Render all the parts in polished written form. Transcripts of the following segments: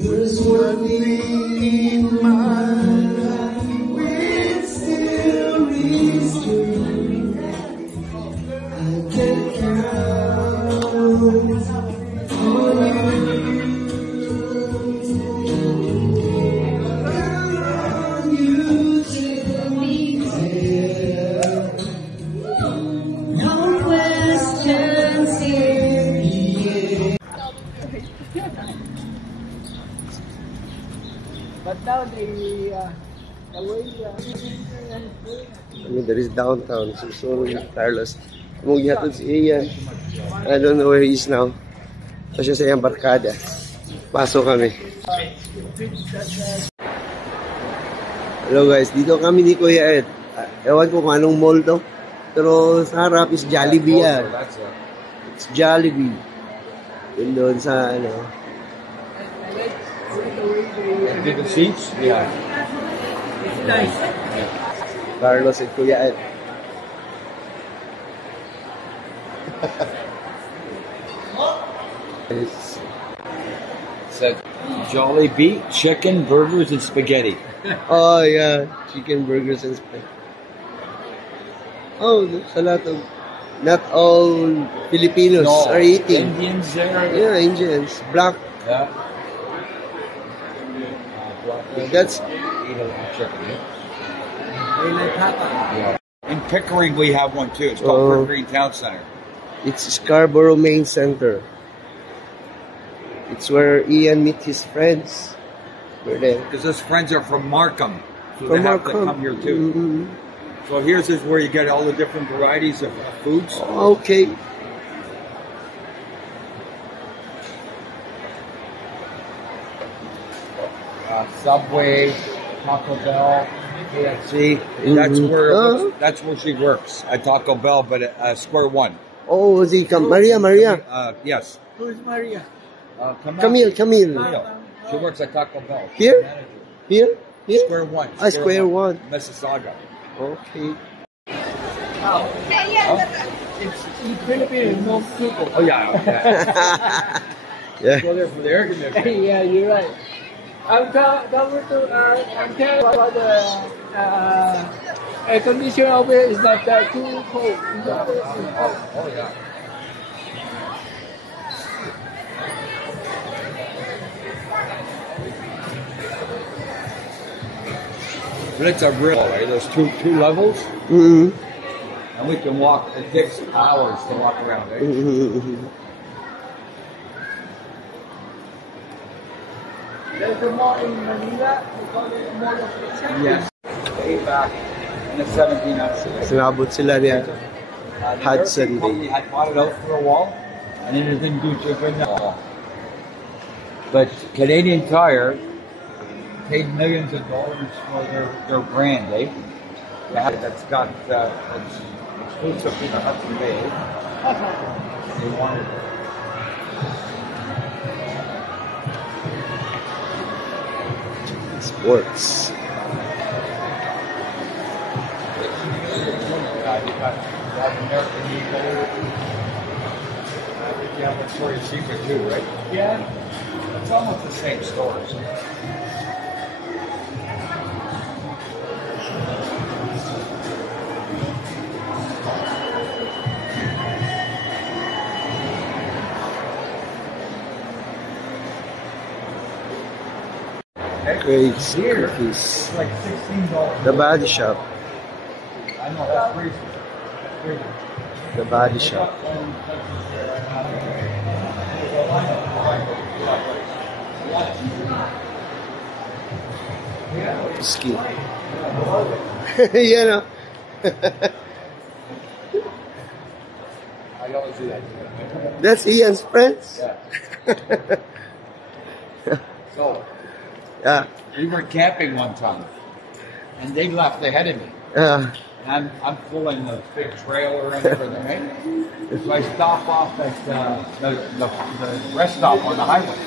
There's one thing in my life which still rings true. I can count on you till me there. No questions in the air. But now the way I mean, there is downtown, so Carlos. Kung gihatod si Ian, I don't know where he is now. So siya sa iyang barkada. Pasok kami. Hello guys, dito kami ni Kuya Ed. Ewan ko kung anong mall to. Pero sa harap is Jollibee yan. It's Jollibee. Yun doon sa ano. The seats? Yeah. it's nice. Carlos and Kuya Ed. It said Jollibee, chicken, burgers, and spaghetti. Oh yeah, chicken burgers and spaghetti. Oh, a lot of, not all Filipinos are eating. Indians there. Yeah, Indians, black. Yeah. That's Eat a lot of chicken. They like papa. Yeah. In Pickering, we have one too. It's called Oh. Pickering Town Center. it's Scarborough Main Center. It's where Ian meet his friends. We're there. Because his friends are from Markham. So From they have to Markham. come here too. Mm-hmm. So here's is where you get all the different varieties of foods. Okay. Subway, Taco Bell, KFC. That's where she works at Taco Bell, but at Square One. Oh, Maria. Yes. Who's Maria? Camille. She works at Taco Bell. Here? Here? Square One. Square One. Mississauga. Okay. It's in Philippines, no people. Oh yeah. Yeah. Go there for the air conditioning. Yeah, you're right. I'm telling about the air conditioner over here is not that too cold. Oh yeah. But it's a real, right? There's two levels, Mm-hmm. and we can walk. It takes hours to walk around. Right? Mm-hmm. There's a mall in Manila. We call it Mall of Asia. Yes. Way back in the 1700s. Sinabot sila niya. The Hudson American company had bought it out for a while, and then it didn't do too good now. But Canadian Tire paid millions of dollars for their brand, eh? That's got it's exclusive to the Hudson Bay. They wanted it. Sports. You got American Eagle. I think you have Victoria's Secret too, right? Yeah. It's almost the same stores. Great Here, cookies. it's like $16. The Body Shop. I know, that's crazy. The Body Shop. Ski. You know. I always do that. That's Ian's friends. Yeah. So, Yeah. we were camping one time, and they left ahead of me. And I'm pulling the big trailer and everything, right? So I stop off at the rest stop on the highway.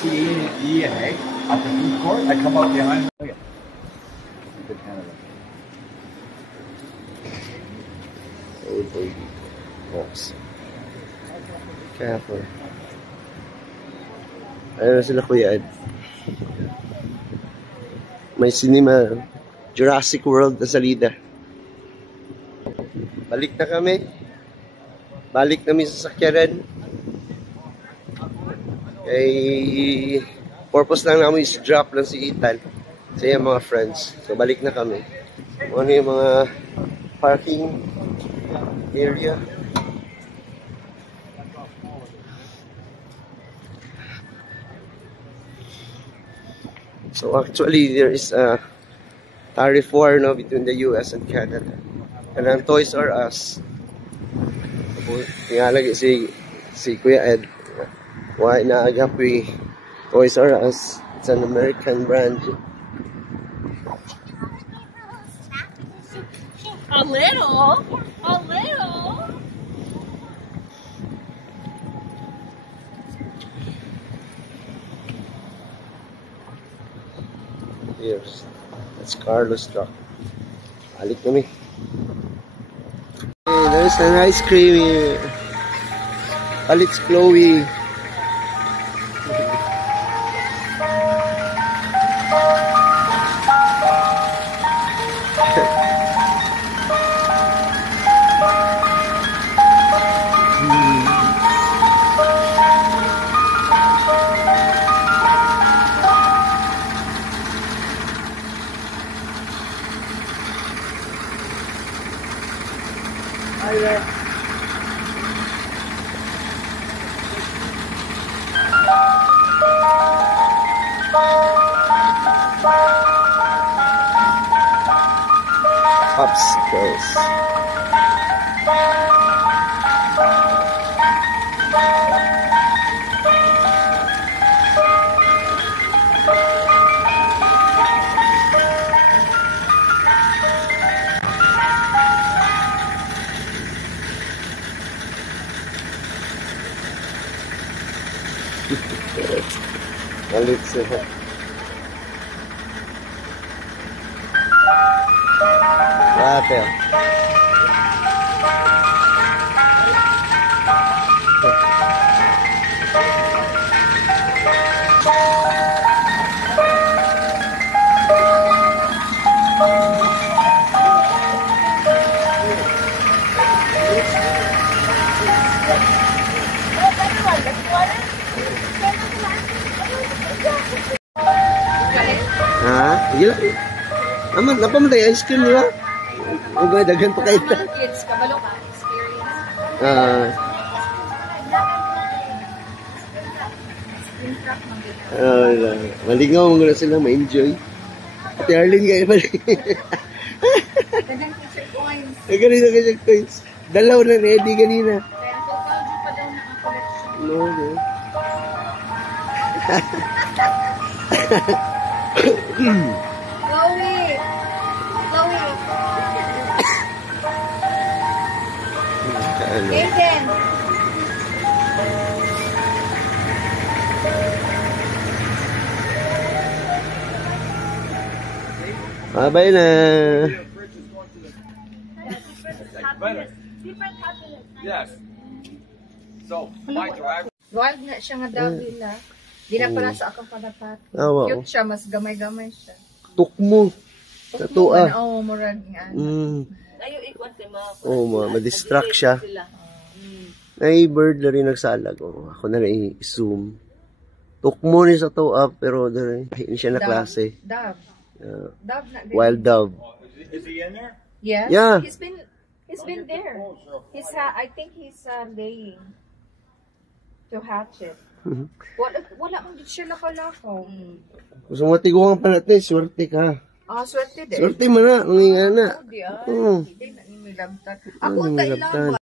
see E and A at the food court. I come up behind. Look at good Canada. Old lady. Box. Careful. Ayun na sila Kuya Ed. May cinema. Jurassic World na salida. Balik na kami. Balik namin sa sakyanan. Kay purpose lang namin is drop lang si Ethan sa iyang mga friends. So balik na kami. Ano yung mga parking area. So actually there is a tariff war no, between the US and Canada. And ang Toys R Us. Tingalagi si Kuya Ed. Why naagapi Toys R Us? It's an American brand. A little. Here's that's Carlos truck. Balik kami. Hey, there's an ice cream here. It's Chloe. Popsicles. Malit siya. Grabe. Ha? Gila. Aman, napamatay ice cream, di ba? O ba, daghan pa kayo. Mga kids, kabalo ka, experience. Malingaw mo na sila, ma-enjoy. Ate Arlene kayo pa rin. Dagang teacher coins. Ganito kasi coins. Dalaw na ni Eddie kanina. Kaya total dyan pa daw na ang collection. No, no. Chloe! Aiden! Bye-bye na. Different happiness. Yes. So my driver. Wild na siya nga David na. Di na pala sa akong padapat. Wow. Cute siya, mas gamay-gamay siya. Tukmo. Tatua. Oo, murag nga. Oh, ma-distract siya. Ay, bird na rin nagsalag. Oh, ako na rin i-zoom. Tukmo ni sa toa, pero hindi siya na klase. Dove. Dove na. Wild dove. Is he in there? Yes. Yeah. He's been there. I think he's laying to hatch it. Wala man din siya lakalakaw. Gusto mo tiguang pa natin, swerte ka. Swerte din. Swerte mo na, ang nga na. Hindi na nimilabtan. Ako tayo lang.